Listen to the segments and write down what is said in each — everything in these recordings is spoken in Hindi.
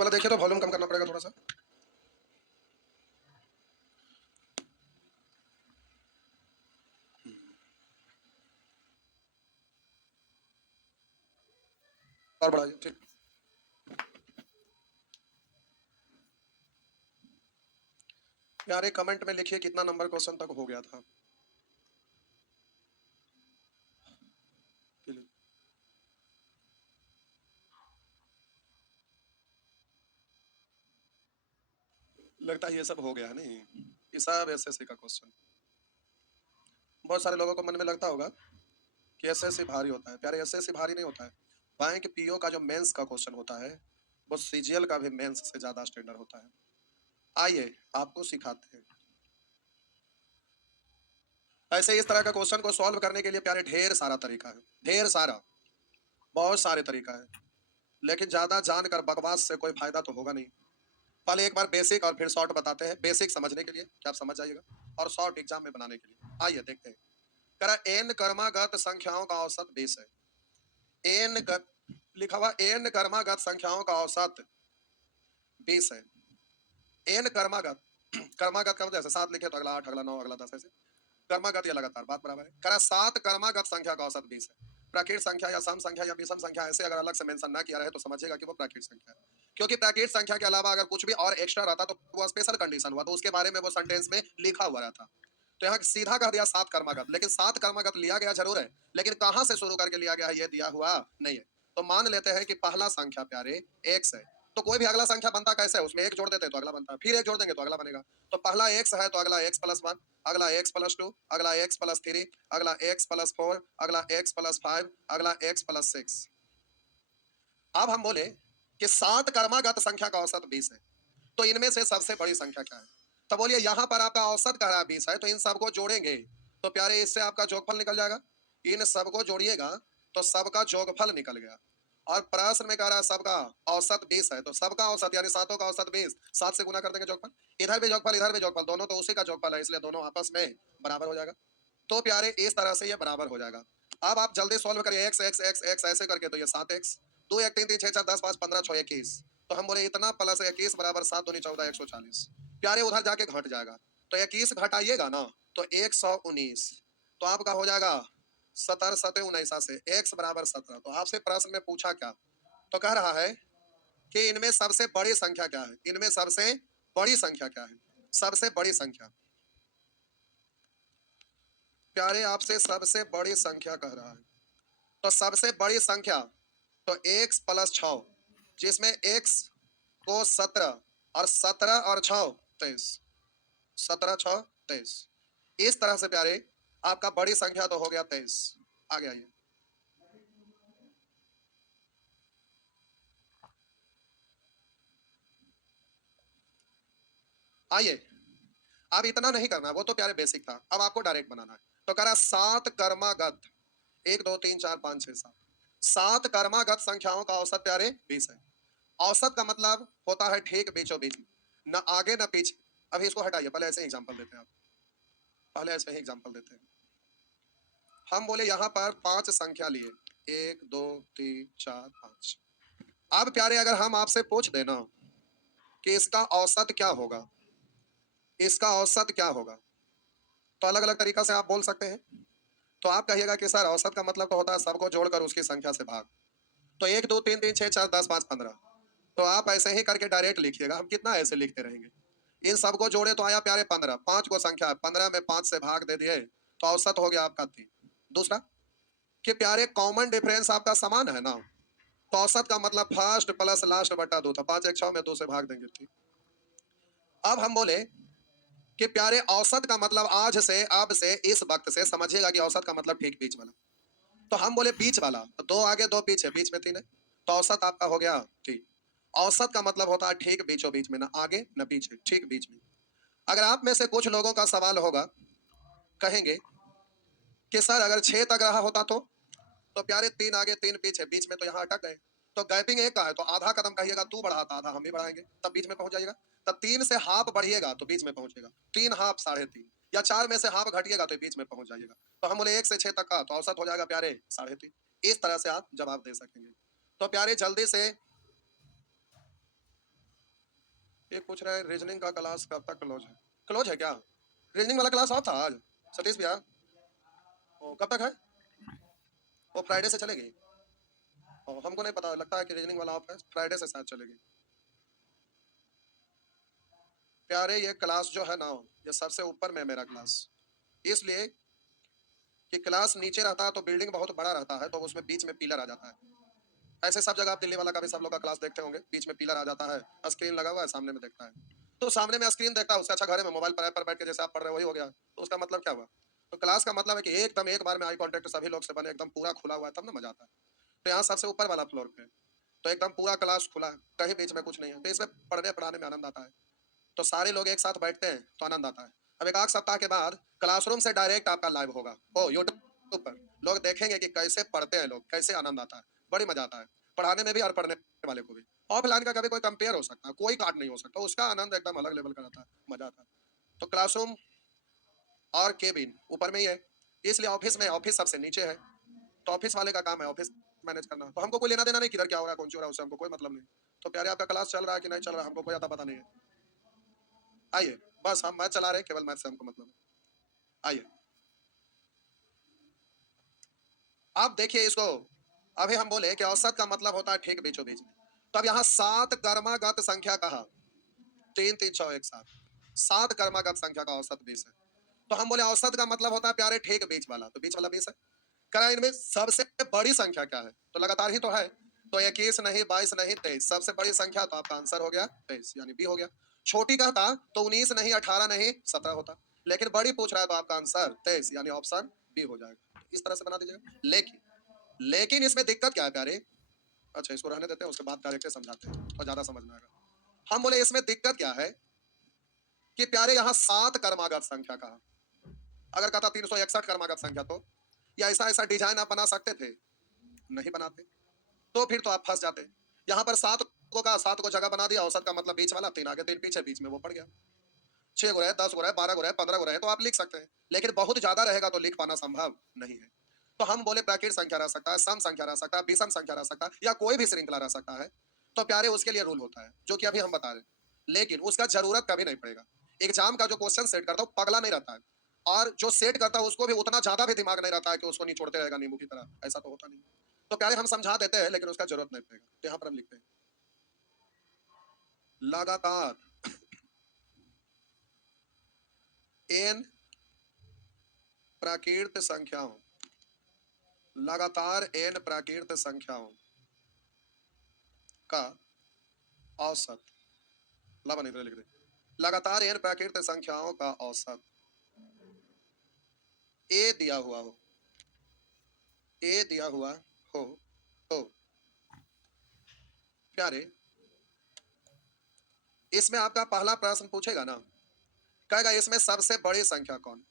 वाला देखिए तो वॉल्यूम कम करना पड़ेगा थोड़ा सा। और बढ़ाइए, ठीक। यार एक कमेंट में लिखिए कितना नंबर क्वेश्चन तक हो गया था। लगता है ये सब हो गया नहीं, ये सब एसएससी का क्वेश्चन। बहुत सारे लोगों को मन में लगता होगा कि एसएससी भारी होता है। प्यारे एसएससी भारी नहीं होता है। बैंक पीओ का जो मेंस का क्वेश्चन होता है वो सीजीएल का भी मेंस से ज्यादा स्टैंडर्ड होता है। आइए आपको सिखाते हैं। ऐसे इस तरह का क्वेश्चन को सॉल्व करने के लिए प्यारे ढेर सारा तरीका है, ढेर सारा, बहुत सारे तरीका है। लेकिन ज्यादा जानकर बकवास से कोई फायदा तो होगा नहीं। पहले एक बार बेसिक और फिर शॉर्ट बताते हैं, बेसिक समझने के लिए कि आप समझ जाइएगा, और शॉर्ट एग्जाम में बनाने के लिए। आइए देखते हैं। करा एन कर्मागत संख्याओं का औसत 20 है। लिखा हुआ एन कर्मागत संख्याओं का औसत 20 है। एन कर्मागत कर्मागत का जैसे 7 लिखे तो अगला 8, अगला 9, अगला 10, ऐसे कर्मागत या लगातार बात बराबर है। करा 7 कर्मागत संख्या का औसत 20 है। प्राकृत संख्या या सम संख्या या विषम संख्या ऐसे अगर अलग से मेंशन ना किया रहे तो समझिएगा कि वो प्राकृत संख्या है। क्योंकि प्राकृत संख्या के अलावा अगर कुछ भी और एक्स्ट्रा रहता तो वो स्पेशल कंडीशन हुआ, तो उसके बारे में वो सेंटेंस में लिखा हुआ रहता। तो यहाँ सीधा कह दिया 7 कर्मागत, लेकिन 7 कर्मागत लिया गया जरूर है, लेकिन कहां से शुरू करके लिया गया है ये दिया हुआ नहीं है। तो मान लेते हैं कि पहला संख्या प्यारे x है, तो कोई भी अगला संख्या बनता कैसे है, उसमें एक जोड़ देते हैं तो अगला बनता है, फिर एक जोड़ देंगे तो अगला बनेगा। तो पहला x है तो अगला x + 1, अगला x + 2, अगला x + 3, अगला x + 4, अगला x + 5, अगला x + 6। अब हम बोले कि 7 कर्मागत संख्या का औसत 20 है, तो इनमें से सबसे बड़ी संख्या क्या है? तो बोलिए यहाँ पर आपका औसत कह रहा है 20 है, तो इन सबको जोड़ेंगे तो प्यारे इससे आपका जोगफल निकल जाएगा। इन सबको जोड़िएगा तो सबका जोगफल निकल गया। और प्रश्न में कह रहा है सबका औसत 20 है, तो सबका औसत यानी सातों का औसत 20, 7 से गुना कर देंगे जोगफल। इधर भी जोगफल इधर भी जोगफल, दोनों तो उसी का जोगफल है, इसलिए दोनों आपस में बराबर हो जाएगा। तो प्यारे इस तरह से ये बराबर हो जाएगा। अब आप जल्दी सॉल्व करिए, x x x x ऐसे करके, तो ये 7x, 2 1 3 3 6 4 10 5 15 6 21, तो हम बोले इतना प्लस 21 बराबर 7 दूनी 14 140। प्यारे उधर जाके घट जाएगा, तो 21 घटाइएगा ना तो 119, तो आपका हो जाएगा 17 7 19 से x बराबर 17। तो आपसे प्रश्न में पूछा क्या, तो कह रहा है कि इनमें सबसे बड़ी संख्या क्या है, इनमें सबसे बड़ी संख्या क्या है, सबसे बड़ी संख्या। प्यारे आपसे सबसे बड़ी संख्या कह रहा है, तो सबसे बड़ी संख्या तो x + 6, जिसमें x को 17 और 17 और 6 23, 17 6 23। इस तरह से प्यारे आपका बड़ी संख्या तो हो गया 23। आगे आइए। आइए, अब इतना नहीं करना, वो तो प्यारे बेसिक था, अब आपको डायरेक्ट बनाना है। तो कह रहा 7 कर्मागत 1 2 3 4 5 6 7, 7 कर्मागत संख्याओं का औसत प्यारे 20 है। औसत का मतलब होता है ठीक बीचों बीच, न आगे न पीछे। अभी इसको हटाइए, पहले ऐसे एग्जांपल देते हैं, आप पहले ऐसे ही एग्जांपल देते हैं। हम बोले यहाँ पर 5 संख्या लिए, 1 2 3 4 5। अब प्यारे अगर हम आपसे पूछ देना कि इसका औसत क्या होगा, इसका औसत क्या होगा, तो अलग अलग तरीका से आप बोल सकते हैं। तो आप कहिएगा कि सर औसत का मतलब तो होता है सबको जोड़कर उसकी संख्या से भाग। तो 1 2 3 3 6 4 10 5 15, तो आप ऐसे ही करके डायरेक्ट लिखिएगा, हम कितना ऐसे लिखते रहेंगे। इन सबको जोड़े तो आया प्यारे 15, 5 को संख्या है, 15 में 5 से भाग दे दिए तो औसत हो गया आपका 3। दूसरा कि प्यारे कॉमन डिफरेंस आपका समान है ना, तो औसत का मतलब फर्स्ट प्लस लास्ट बटा 2 था, 5 1 6 में 2 से भाग देंगे 3। अब हम बोले कि प्यारे औसत का मतलब आज से अब से इस वक्त से समझिएगा कि औसत का मतलब ठीक बीच वाला। तो हम बोले बीच वाला, तो 2 आगे 2 पीछे, बीच में 3 है, तो औसत आपका हो गया 3। औसत का मतलब होता है ठीक बीचों बीच में, ना आगे ना पीछे, ठीक बीच में। अगर आप में से कुछ लोगों का सवाल होगा, कहेंगे कि सर अगर 6 तक रहा होता तो प्यारे 3 आगे 3 पीछे, बीच में तो यहाँ अटक गए। तो गैपिंग एक का है, तो आधा कदम कहिएगा तू बढ़ाता, आधा हम भी बढ़ाएंगे, तब बीच में पहुंच जाइएगा। तब 3 से हाफ बढ़िएगा तो बीच में पहुंचेगा, 3 हाफ 3.5, या 4 में से हाफ घटिएगा तो बीच में पहुंच जाइएगा। तो हम बोले 1 से 6 तक का तो औसत हो जाएगा प्यारे 3.5। इस तरह से आप जवाब दे सकेंगे। तो प्यारे जल्दी से एक पूछ रहा है रीजनिंग का क्लास कब तक क्लोज है? क्लोज है क्या? रीजनिंग वाला क्लास ऑफ था आज सतीश भैया। कब तक है? वो फ्राइडे से चलेगी। हमको नहीं पता, लगता है कि रीजनिंग वाला ऑफ है, फ्राइडे से शायद चलेगी। प्यारे ये क्लास जो है ना, ये सबसे ऊपर में मेरा क्लास, इसलिए कि क्लास नीचे रहता है तो बिल्डिंग बहुत बड़ा रहता है, तो उसमें बीच में पिलर आ जाता है। ऐसे सब जगह आप दिल्ली वाला का भी सब लोग का क्लास देखते होंगे, बीच में पिलर आ जाता है, स्क्रीन लगा हुआ है, सामने में देखता है। तो सामने में स्क्रीन देखता है उसका अच्छा, घर में मोबाइल पर बैठ के जैसे आप पढ़ रहे हो वही हो गया। तो उसका मतलब क्या हुआ? तो क्लास का मतलब है कि एकदम एक बार में आई कांटेक्ट सभी लोग से बने, एकदम पूरा खुला हुआ है, तब ना मजा आता है। तो यहाँ सबसे ऊपर वाला फ्लोर पे तो एकदम पूरा क्लास खुला है, कहीं बीच में कुछ नहीं है, तो इसमें पढ़ने पढ़ाने में आनंद आता है। तो सारे लोग एक साथ बैठते हैं तो आनंद आता है। अब एक आध सप्ताह के बाद क्लासरूम से डायरेक्ट आपका लाइव होगा यूट्यूब पर, लोग देखेंगे कि कैसे पढ़ते हैं लोग, कैसे आनंद आता है, बड़ी मजा आता है पढ़ाने में भी और पढ़ने वाले को भी। ऑफलाइन का कभी कोई कंपेयर हो सकता है, कोई काट नहीं हो सकता, उसका आनंद एकदम अलग लेवल का रहता है, मजा आता है। तो क्लासरूम और केबिन ऊपर में ही है, इसलिए ऑफिस में, ऑफिस सबसे नीचे है, तो ऑफिस वाले का काम है ऑफिस मैनेज करना। तो हमको कोई लेना देना नहीं किधर क्या हो रहा है, कौन सी हो रहा है, उससे हमको कोई मतलब नहीं। तो प्यारे आपका क्लास चल रहा है कि नहीं चल रहा है हमको कोई आता पता नहीं है। आइए, बस हम मैथ चला रहे हैं, केवल मैथ से हमको मतलब है। आइए आप देखिए इसको। अभी हम बोले कि औसत का मतलब होता है ठीक बीचों बीच में। तो अब यहाँ 7 कर्मागत संख्या कहा, 3 3 6 1 7, 7 कर्मागत संख्या का औसत 20 है। तो हम बोले औसत का मतलब होता है प्यारे ठीक बीच वाला, तो बीच वाला 20 है। करा इनमें सबसे बड़ी संख्या क्या है? तो लगातार ही तो है, तो 21 नहीं, 22 नहीं, 23, सबसे बड़ी संख्या, तो आपका आंसर हो गया 23 यानी बी हो गया। छोटी कहता तो 19 नहीं, 18 नहीं, 17 होता, लेकिन बड़ी पूछ रहा है तो आपका आंसर 23 यानी ऑप्शन बी हो जाएगा। इस तरह से बना दीजिएगा। लेकिन इसमें दिक्कत क्या है प्यारे? अच्छा इसको रहने देते हैं, उसके बाद डायरेक्ट समझाते हैं और ज्यादा समझ में आएगा। हम बोले इसमें दिक्कत क्या है कि प्यारे यहाँ 7 कर्मागत संख्या कहा, अगर कहता 361 कर्मागत संख्या, तो या ऐसा ऐसा डिजाइन आप बना सकते थे, नहीं बनाते, तो फिर तो आप फंस जाते। यहाँ पर 7 को कहा, 7 को जगह बना दिया, औसत का मतलब बीच वाला, 3 आगे 3 पीछे, बीच में वो पड़ गया। 6 को रहे, 10 को रहे, 12 को रहे, 15 को रहे, तो आप लिख सकते हैं, लेकिन बहुत ज्यादा रहेगा तो लिख पाना संभव नहीं है। तो हम बोले प्राकृत संख्या रह सकता है, सम संख्या रह सकता है, विषम संख्या रह सकता है, या कोई भी श्रृंखला रह सकता है। तो प्यारे उसके लिए रूल होता है जो कि अभी हम बता रहे हैं, लेकिन उसका जरूरत कभी नहीं पड़ेगा। एग्जाम का जो क्वेश्चन सेट करता है पगला नहीं रहता है, और जो सेट करता है उसको भी उतना ज्यादा भी दिमाग नहीं रहता है कि उसको निचोड़ते रहेगा नींबू की तरह, ऐसा तो होता नहीं। तो प्यारे हम समझा देते हैं, लेकिन उसका जरूरत नहीं पड़ेगा। तो यहाँ पर हम लिखते हैं लगातार एन प्राकृत संख्याओं, लगातार एन प्राकृत संख्याओं का औसत, लवन इधर लिख दे, लगातार एन प्राकृत संख्याओं का औसत ए दिया हुआ हो, ए दिया हुआ हो तो प्यारे इसमें आपका पहला प्रश्न पूछेगा ना, कहेगा इसमें सबसे बड़ी संख्या कौन?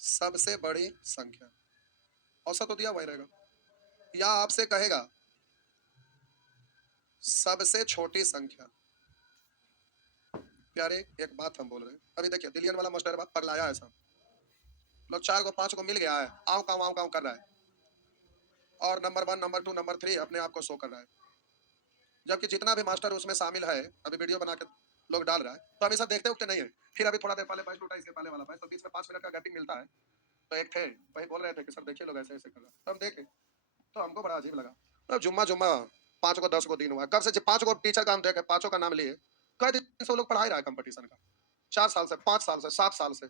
सबसे बड़ी संख्या, औसत तो दिया हुआ ही रहेगा। या आपसे कहेगा सबसे छोटी संख्या। प्यारे एक बात हम बोल रहे हैं, अभी देखिए दिलियन वाला मास्टर बात पगलाया है सब लोग, 4 को 5 को मिल गया है, आव काम कर रहा है, और नंबर 1 नंबर 2 नंबर 3 अपने आप को शो कर रहा है। जबकि जितना भी मास्टर उसमें शामिल है, अभी वीडियो बना के लोग डाल रहा है, तो हमेशा देखते उठते नहीं है। फिर अभी थोड़ा देर पहले बैच टूटा, इसके पहले वाला बैच, तो बीच में 5 मिनट का गैपिंग मिलता है। तो एक थे वही बोल रहे थे कि सर देखिए लोग ऐसे ऐसे कर रहा है, तो हम देखे, तो हमको बड़ा अजीब लगा। तो जुम्मा जुम्मा 5 को 10 को दिन हुआ, कब से 5 को टीचर का हम देखे, 5 का नाम लिए, कई दिन से वो लोग पढ़ा ही रहा है कंपटीशन का, 4 साल से, 5 साल से, 7 साल से।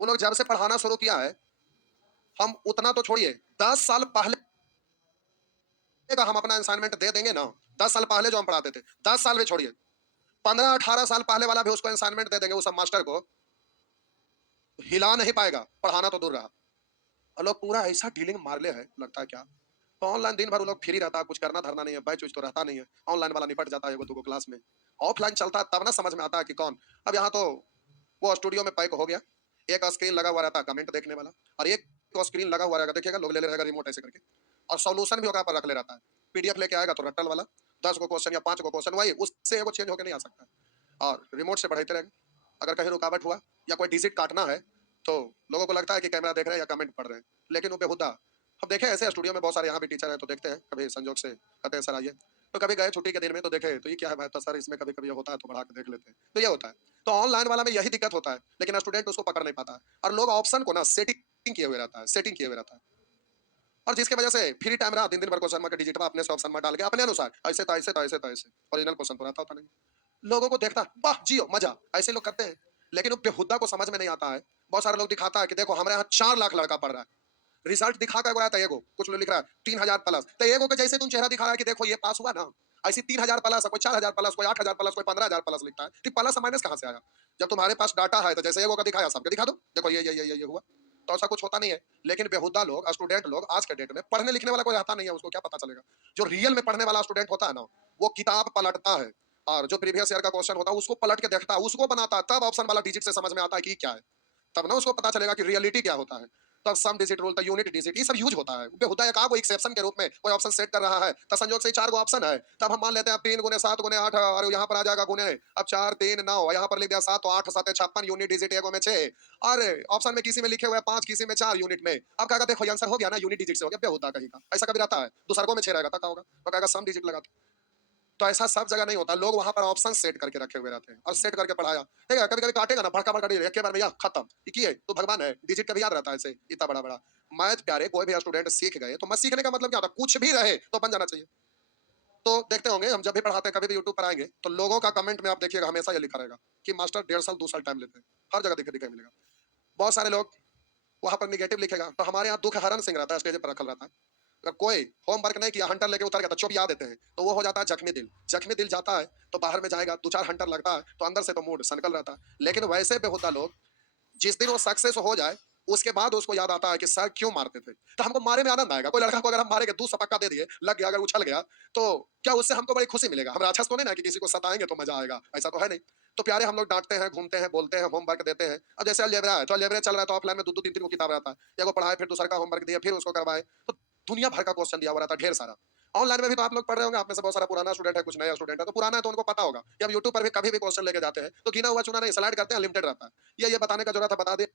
वो लोग जब से पढ़ाना शुरू किया है, हम उतना तो छोड़िए, 10 साल पहले का हम अपना असाइनमेंट दे देंगे ना, 10 साल पहले जो हम पढ़ाते थे, 10 साल भी छोड़िए, 15 18 साल पहले वाला भी उसको असाइनमेंट दे देंगे, उस मास्टर को हिला नहीं पाएगा, पढ़ाना तो दूर रहा। और लोग पूरा ऐसा डीलिंग मार ले है, लगता है क्या। तो ऑनलाइन दिन भर वो लोग फ्री रहता है, कुछ करना धरना नहीं है, बैच तो रहता नहीं है, ऑनलाइन वाला निपट जाता है एगो दूगो क्लास में। ऑफलाइन चलता है तब ना समझ में आता है कि कौन। अब यहाँ तो वो स्टूडियो में पैक हो गया, एक स्क्रीन लगा हुआ रहता है कमेंट देखने वाला, और एक स्क्रीन लगा हुआ रहेगा, देखिएगा लोग ले ले रहेगा रिमोट ऐसे करके, और सॉल्यूशन भी होगा पर रख ले रहता है। पीडीएफ लेके आएगा तो रट्टल वाला 10 को क्वेश्चन या 5 को क्वेश्चन, वही उससे एगो चेंज होकर नहीं आ सकता, और रिमोट से बढ़ाते रहेगा। अगर कहीं रुकावट हुआ या कोई डिजिट काटना है, तो लोगों को लगता है कि कैमरा देख रहे हैं या कमेंट पढ़ रहे हैं, लेकिन वो बेहुदा। अब देखें ऐसे स्टूडियो में बहुत सारे यहाँ भी टीचर हैं, तो देखते हैं कभी संजोग से कहते हैं सर आइए, तो कभी गए छुट्टी के दिन में तो देखे तो ये क्या है भाई, तो सर इसमें कभी कभी होता है तो बढ़ा के देख लेते हैं, तो ये होता है। तो ऑनलाइन वाला में यही दिक्कत होता है, लेकिन स्टूडेंट उसको पकड़ नहीं पाता है और लोग ऑप्शन को ना सेटिंग किए हुए रहता है, सेटिंग किए हुए रहता है। और जिसकी वजह से फ्री टाइम रहा दिन दिन भर क्वेश्चन मार्क डिजिट में अपने से ऑप्शन में डाल के अपने अनुसार ऐसे तो ऐसे तो ऐसे तो ऐसे, ओरिजिनल क्वेश्चन तो रहता होता नहीं। लोगों को देखता वाह जियो मजा, ऐसे लोग करते हैं। लेकिन वो बेहुदा को समझ में नहीं आता है। बहुत सारे लोग दिखाता है कि देखो हमारे यहाँ 4 लाख लड़का पढ़ रहा है, रिजल्ट दिखा कर था एगो, कुछ लोग लिख रहा है 3,000 प्लस, तो एगो के जैसे तुम चेहरा दिखा रहा है कि देखो ये पास हुआ ना, ऐसी 3,000 प्लस, कोई 4,000 प्लस, कोई 8,000 प्लस, कोई 15,000 प्लस लिखता है, तो प्लस माइनस कहाँ से आया? जब तुम्हारे पास डाटा है तो जैसे एगो का दिखाया सबके दिखा दो, देखो ये हुआ। तो ऐसा कुछ होता नहीं है। लेकिन बेहुदा लोग, स्टूडेंट लोग आज के डेट में पढ़ने लिखने वाला कोई रहता नहीं है, उसको क्या पता चलेगा? जो रियल में पढ़ने वाला स्टूडेंट होता है ना, वो किताब पलटता है और जो प्रीवियस ईयर का क्वेश्चन होता है उसको पलट के देखता है, उसको बनाता है, तब ऑप्शन वाला डिजिट से समझ में आता है कि क्या है। तब ना उसको पता चलेगा कि रियलिटी क्या होता है। तब सम डिजिट रूल, यूनिट डिजिट, ये सब यूज होता है। बेहुदा एक आगो एक्सेप्शन के रूप में कोई ऑप्शन सेट कर रहा है, तो संयोग से 4 गो ऑप्शन है, तब हम मान लेते हैं 3 गुने 7 गुने 8 और यहाँ पर आ जाएगा गुने, अब 4 3 9, यहाँ पर लिख दिया 7 तो 8 7 56 यूनिट डिजिट एगो में 6, और ऑप्शन में किसी में लिखे हुए 5 किसी में 4 यूनिट में। अब कहेगा देखो ये आंसर हो गया ना, यूनिट डिजिट से हो गया। बेहुदा कहीं का ऐसा कभी रहता है? दूसरों में 6 रहेगा तब होगा, तो कहेगा सम डिजिट लगा। तो ऐसा सब जगह नहीं होता, लोग वहां पर ऑप्शन सेट करके रखे हुए रहते हैं और सेट करके पढ़ाया। ठीक है, कभी कभी काटेगा ना भड़का भड़का एक के बार में, या खत्म, ये की है तो भगवान है, डिजिट कभी याद रहता है ऐसे इतना बड़ा बड़ा। मैथ प्यारे कोई भी स्टूडेंट सीख गए तो, मत सीखने का मतलब क्या होता है, कुछ भी रहे तो बन जाना चाहिए। तो देखते होंगे हम जब भी पढ़ाते हैं, कभी भी यूट्यूब पर आएंगे तो लोगों का कमेंट में आप देखिएगा हमेशा ये लिखा रहेगा कि मास्टर 1.5 साल 2 साल टाइम लेते हैं। हर जगह दिखे दिखे मिलेगा। बहुत सारे लोग वहां पर निगेटिव लिखेगा, तो हमारे यहाँ दुख हरण सिंह रहता है, स्टेज पर रखल रहता है। अगर कोई होमवर्क नहीं किया, हंटर लेके उतर गया तो चुप याद देते हैं, तो वो हो जाता है जख्मी दिल। जख्मी दिल जाता है तो बाहर में जाएगा, 2 4 हंटर लगता है तो अंदर से तो मूड सनकल रहता है। लेकिन वैसे बेहुदा लोग जिस दिन वो सक्सेस हो जाए उसके बाद उसको याद आता है कि सर क्यों मारते थे, तो हमको मारे में आनंद आएगा। कोई लड़का को अगर हम मारेंगे, 2 सपक्का दे दिए, लग गया, अगर उछल गया, तो क्या उससे हमको बड़ी खुशी मिलेगा? हम राक्षस तो नहीं ना कि किसी को सताएंगे तो मजा आएगा, ऐसा तो है नहीं। तो प्यारे हम लोग डांटते हैं, घूमते हैं, बोलते हैं, होमवर्क देते हैं। अब जैसे अलजेब्रा है तो अलजेब्रा चल रहा है तो ऑफलाइन में 2 2 3 3 को किताब रहता है, या वो पढ़ाए फिर दूसरा का होमवर्क दिया फिर उसको करवाए, तो दुनिया भर का क्वेश्चन दिया हुआ रहता है, ढेर सारा। ऑनलाइन में भी तो आप लोग पढ़ रहे होंगे, आप में से बहुत सारा पुराना स्टूडेंट है, कुछ नया स्टूडेंट है, तो पुराना है तो उनको पता होगा। या यूट्यूब पर भी कभी भी क्वेश्चन लेके जाते हैं तो गिना हुआ चुना नहीं, स्लाइड करते हैं, लिमिटेड रहता है। ये बताने का जरूरत है, बता दे,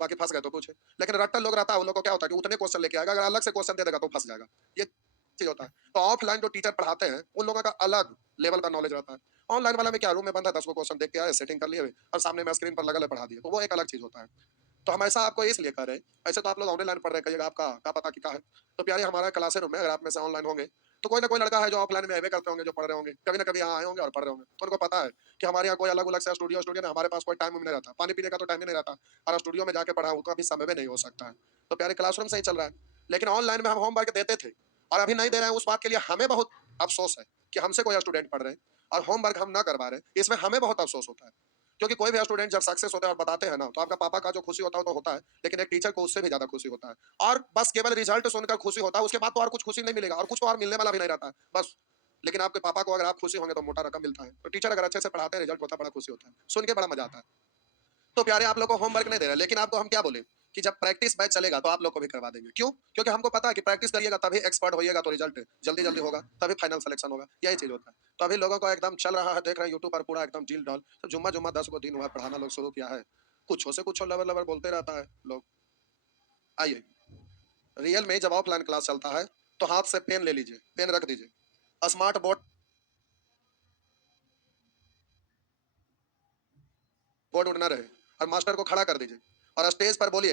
बाकी फंस गए तो पूछे। लेकिन रट्टा लोग रहता है, उन लोग को क्या होता है कि उतने क्वेश्चन लेके आएगा, अगर अलग से क्वेश्चन दे देगा तो फंस जाएगा। ये चीज होता है। तो ऑफलाइन जो टीचर पढ़ाते हैं उन लोगों का अलग लेवल का नॉलेज रहता है। ऑनलाइन वाला में क्या, रूम में बंद है, 10 को क्वेश्चन देख के आए, सेटिंग कर लिए और सामने में स्क्रीन पर लगा ले पढ़ा दिए, तो वो एक अलग चीज होता है। तो हम ऐसा आपको इसलिए कह रहे हैं। ऐसे तो आप लोग ऑनलाइन पढ़ रहे हैं, कहिएगा आपका क्या पता कि क्या है। तो प्यारे हमारा क्लासरूम में अगर आप में से ऑनलाइन होंगे तो कोई ना कोई लड़का है जो ऑफलाइन में एवे करते होंगे, जो पढ़ रहे होंगे, कभी ना कभी यहाँ आए होंगे और पढ़ रहे होंगे, तो उनको पता है कि हमारे यहाँ कोई अलग अलग से स्टूडियो स्टूडियो ना, हमारे पास कोई टाइम नहीं रहता, पानी पीने का तो टाइम ही नहीं रहता, और स्टूडियो में जाके पढ़ा उनका भी समय में नहीं हो सकता है। तो प्यारे क्लासरूम से ही चल रहा है। लेकिन ऑनलाइन में हम होमवर्क देते थे और अभी नहीं दे रहे हैं, उस बात के लिए हमें बहुत अफसोस है कि हमसे कोई स्टूडेंट पढ़ रहे हैं और होमवर्क हम ना करवा रहे हैं, इसमें हमें बहुत अफसोस होता है। क्योंकि कोई भी स्टूडेंट जब सक्सेस होता है और बताते हैं ना, तो आपका पापा का जो खुशी होता है वो तो होता है, लेकिन एक टीचर को उससे भी ज्यादा खुशी होता है। और बस केवल रिजल्ट सुनकर खुशी होता है, उसके बाद तो और कुछ खुशी नहीं मिलेगा, और कुछ तो और मिलने वाला भी नहीं रहता है बस। लेकिन आपके पापा को अगर आप खुशी होंगे तो मोटा रकम मिलता है, तो टीचर अगर अच्छे से पढ़ाते हैं, रिजल्ट होता है, बड़ा खुशी होता है, सुन के बड़ा मजा आता है। तो प्यारे आप लोग को होमवर्क नहीं दे रहे, लेकिन आपको हम क्या बोले कि जब प्रैक्टिस बैच चलेगा तो आप लोग को भी करवा देंगे। क्यों? क्योंकि हमको पता है कि प्रैक्टिस करिएगा तभी एक्सपर्ट होइएगा, तो रिजल्ट जल्दी जल्दी होगा, तभी फाइनल सिलेक्शन होगा, यही चीज होता है। तो अभी लोगों को एकदम चल रहा है, देख रहे हैं यूट्यूब पर पूरा एकदम डील डॉल, तो जुम्मा जुम्मा 10 को दिन हुआ पढ़ाना लोग शुरू किया है। कुछ से कुछ लवर लवर बोलते रहता है लोग। आइए, रियल में जब ऑफलाइन क्लास चलता है तो हाथ से पेन ले लीजिए, पेन रख दीजिए, स्मार्ट बोर्ड बोर्ड उड़ना रहे, और मास्टर को खड़ा कर दीजिए और स्टेज पर बोलिए,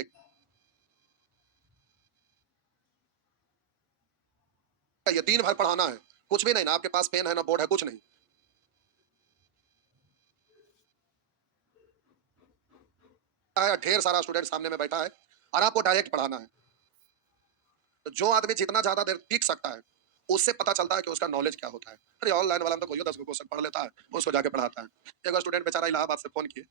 ये दिन भर पढ़ाना है, कुछ भी नहीं ना, आपके पास पेन है ना बोर्ड है, कुछ नहीं है, ढेर सारा स्टूडेंट सामने में बैठा है और आपको डायरेक्ट पढ़ाना है। तो जो आदमी जितना ज्यादा देर टिक सकता है, उससे पता चलता है कि उसका नॉलेज क्या होता है। अरे ऑनलाइन वाला में तो कोई 10 क्वेश्चन पढ़ लेता है, उसको जाके पढ़ाता है। एक स्टूडेंट बेचारा इलाहाबाद से फोन किए,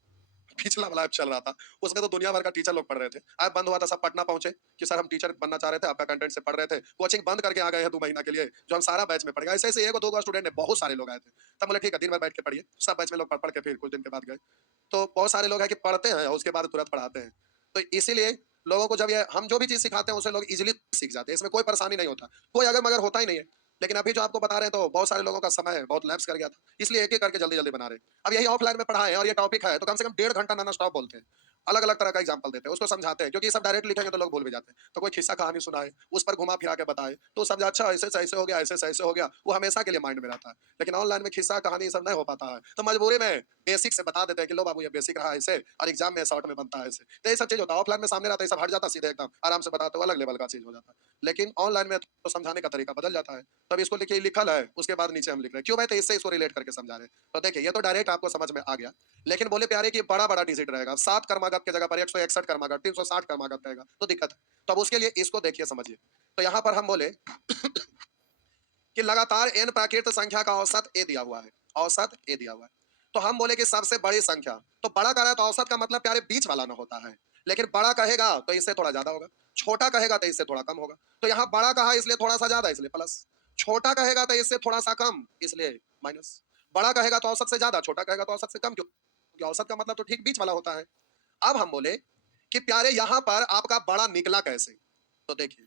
पिछला वाला ऐप चल रहा था, उसमें तो दुनिया भर का टीचर लोग पढ़ रहे थे। ऐप बंद हुआ था, सब पटना पहुंचे कि सर हम टीचर बनना चाह रहे थे, आपका कंटेंट से पढ़ रहे थे, कोचिंग बंद करके आ गए हैं 2 महीना के लिए, जो हम सारा बैच में पढ़ गए। ऐसे ऐसे एक दो स्टूडेंट ने, बहुत सारे लोग आए थे। तब बोले ठीक है दिन भर बैठ के पढ़िए, सब बैच में लोग पढ़ पढ़ के फिर कुछ दिन के बाद गए। तो बहुत सारे लोग हैं कि पढ़ते हैं और उसके बाद तुरंत पढ़ाते हैं। तो इसीलिए लोगों को जब ये हम जो भी चीज सिखाते हैं उसे लोग इजीली सीख जाते हैं, इसमें कोई परेशानी नहीं होता, कोई अगर मगर होता ही नहीं है। लेकिन अभी जो आपको बता रहे हैं तो बहुत सारे लोगों का समय बहुत लैप्स कर गया था, इसलिए एक एक करके जल्दी जल्दी बना रहे हैं। अब यही ऑफलाइन में पढ़ाए और ये टॉपिक है तो कम से कम 1.5 घंटा नॉन स्टॉप बोलते हैं। अलग अलग तरह का एग्जाम्पल देते हैं, उसको समझाते हैं, क्योंकि ये सब डायरेक्ट लिखेंगे तो लोग भूल भी जाते हैं। तो कोई किस्सा कहानी सुनाए, उस पर घुमा फिरा के बताए, तो समझा अच्छा ऐसे से ऐसे हो गया, ऐसे से ऐसे हो गया, वो हमेशा के लिए माइंड में रहता है। लेकिन ऑनलाइन में किस्सा कहानी ये सब नहीं हो पाता है, तो मजबूरी में बेसिक से बता देते हैं कि लो बाबू ये बेसिक रहा ऐसे, और एग्जाम में शॉर्ट में बनता है ऐसे। तो ये सब चीज होता है, ऑफलाइन में सामने रहता है, ये सब हट जाता है, सीधे एकदम आराम से बताते हो, अलग लेवल का चीज हो जाता है। लेकिन ऑनलाइन में तो समझाने का तरीका बदल जाता है। तब इसको लिखिए, लिखल है, उसके बाद नीचे हम लिख रहे हैं क्यों भाई, तो इससे इसको रिलेट करके समझा रहे हैं। तो देखिए ये तो डायरेक्ट आपको समझ में आ गया। लेकिन बोले प्यारे कि बड़ा बड़ा डिजिट रहेगा, 7 कर्मागत की जगह पर 161 कर्मागत, 360 कर्मागत रहेगा, तो दिक्कत है। तो अब उसके लिए इसको देखिए, समझिए। तो यहाँ पर हम बोले कि लगातार n प्राकृत संख्या का औसत ए दिया हुआ है, औसत ए दिया हुआ है। तो हम बोले कि सबसे बड़ी संख्या, तो बड़ा कह रहा है तो औसत का मतलब प्यारे बीच वाला ना होता है। लेकिन बड़ा कहेगा तो इससे थोड़ा ज्यादा होगा, छोटा कहेगा तो इससे थोड़ा कम होगा। तो यहाँ बड़ा कहा इसलिए थोड़ा सा ज्यादा, इसलिए प्लस। छोटा कहेगा तो इससे थोड़ा सा कम, इसलिए माइनस। बड़ा कहेगा तो औसत से ज्यादा, छोटा कहेगा तो औसत से कम, क्योंकि औसत का मतलब तो ठीक बीच वाला होता है। अब हम बोले कि प्यारे यहाँ पर आपका बड़ा निकला कैसे, तो देखिए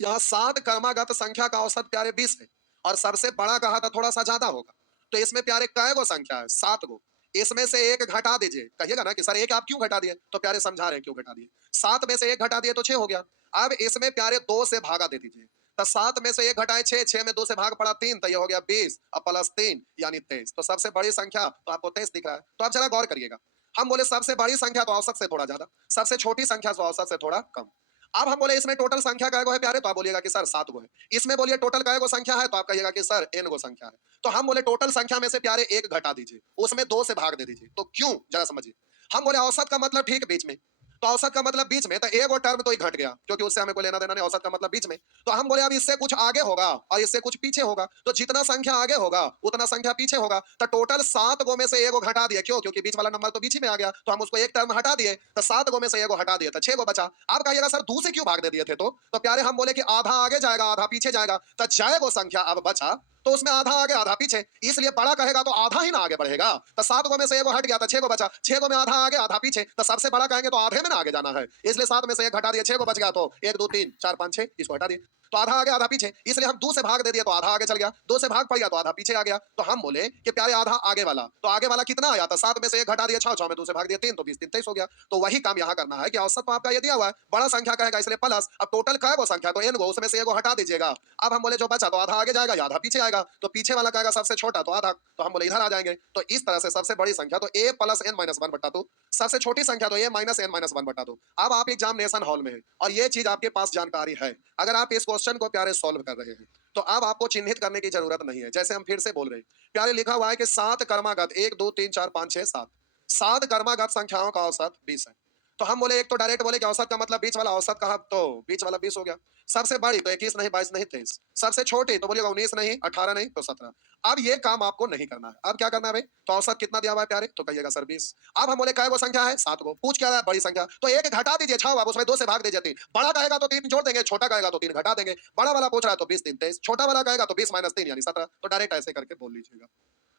यहाँ 7 कर्मागत संख्या का औसत प्यारे 20 है, और सबसे बड़ा कहा था थोड़ा सा ज्यादा होगा। तो इसमें प्यारे कै गो संख्या है, 7 गो। इसमें से एक घटा दीजिए, कहिएगा ना कि सर एक आप क्यों घटा दिए, तो प्यारे समझा रहे हैं क्यों घटा दिए। 7 में से एक घटा दिए तो 6 हो गया। अब इसमें प्यारे 2 से भागा दे दीजिए, तो 7 में से एक घटाए 6, 6 में 2 से भाग पड़ा 3, तो ये हो गया 20, अब प्लस 3 यानी 23। तो सबसे बड़ी संख्या तो आपको 23 दिख रहा है। तो आप जरा गौर करिएगा, हम बोले सबसे बड़ी संख्या तो औसत से थोड़ा ज्यादा, सबसे छोटी संख्या तो औसत से थोड़ा कम। अब हम बोले इसमें टोटल संख्या कै गो है प्यारे, तो आप बोलिएगा कि सर 7 गो है। इसमें बोलिए टोटल कै गो संख्या है, तो आप कहिएगा कि सर n गो संख्या है। तो हम बोले टोटल संख्या में से प्यारे एक घटा दीजिए, उसमें 2 से भाग दे दीजिए। तो क्यों, जरा समझिए। हम बोले औसत का मतलब ठीक बीच में, तो औसत का मतलब बीच में, तो एक और टर्म तो ही घट गया, क्योंकि उससे हमें कोई लेना देना नहीं, औसत का मतलब बीच में। तो हम बोले अब इससे कुछ आगे होगा और इससे कुछ पीछे होगा, तो जितना संख्या आगे होगा उतना संख्या पीछे होगा। तो टोटल 7 गो में से एगो घटा दिया, क्यों, क्योंकि बीच वाला नंबर तो बीच ही में आ गया, तो हम उसको एक टर्म हटा दिए, तो 7 गो में से एगो हटा दिए, तो 6 गो बचा। आप कहिएगा सर 2 से क्यों भाग दे दिए थे, तो प्यारे हम बोले कि आधा आगे जाएगा आधा पीछे जाएगा, तो 6 गो संख्या अब बचा, तो उसमें आधा आगे आधा पीछे, इसलिए बड़ा कहेगा तो आधा ही ना आगे बढ़ेगा। तो 7 गो में से एगो हट गया, तो 6 गो बचा, 6 गो में आधा आगे आधा पीछे, तो सबसे बड़ा कहेंगे तो आधे में ना आगे जाना है, इसलिए 7 में से एक हटा दिया, 6 गो बच गया, तो 1 2 3 4 5 6, इसको हटा दिए, तो आधा आगे आधा पीछे, इसलिए हम 2 से भाग दे दिए तो आधा आगे चल गया, 2 से भाग पड़ गया तो आधा पीछे आ गया। तो हम बोले कि प्यारे आधा आगे वाला, तो आगे वाला कितना आया था, 7 में से एक घटा दिया 6, 6 में 2 से भाग दिया 3, तो 20 3 23 हो गया। तो वही काम यहाँ करना है कि औसत तो आपका ये दिया हुआ है, बड़ा संख्या कहेगा इसलिए प्लस, अब टोटल कै गो संख्या तो n गो, उसमें से एगो हटा दीजिएगा। अब हम बोले जो बचा तो आधा आगे जाएगा या आधा पीछे आएगा, तो पीछे वाला कहेगा सबसे छोटा तो आधा, तो हम बोले इधर आ जाएंगे। तो इस तरह से सबसे बड़ी संख्या तो a प्लस n माइनस 1 बटा 2, सबसे छोटी संख्या तो a माइनस n माइनस 1 बटा 2। अब आप एग्जामिनेशन हॉल में हैं और ये चीज आपके पास जानकारी है, अगर आप इस क्वेश्चन को प्यारे सॉल्व कर रहे हैं तो अब आपको चिन्हित करने की जरूरत नहीं है। जैसे हम फिर से बोल रहे हैं, प्यारे लिखा हुआ है कि 7 कर्मागत 1 2 3 4 5 6 7, 7 कर्मागत संख्याओं का औसत 20 है। तो हम बोले एक तो डायरेक्ट बोले कि औसत का मतलब बीच वाला, औसत कहा तो बीच वाला 20 हो गया। सबसे बड़ी तो 21 नहीं 22 नहीं 23, सबसे छोटी तो बोलिएगा 19 नहीं 18 नहीं तो 17। अब ये काम आपको नहीं करना है, अब क्या करना है भाई, तो औसत कितना दिया हुआ है प्यारे, तो कहिएगा सर 20। अब हम बोले कै गो संख्या है, 7 गो, पूछ क्या रहा है बड़ी संख्या, तो एक घटा दीजिए 6, अब उसमें 2 से भाग दीजिए 3, बड़ा कहेगा तो 3 जोड़ देंगे, छोटा कहेगा तो 3 घटा देंगे। बड़ा वाला पूछ रहा है तो 20 3 23, छोटा वाला कहेगा तो 20 माइनस 3 यानी 17, तो डायरेक्ट ऐसे करके बोल लीजिएगा।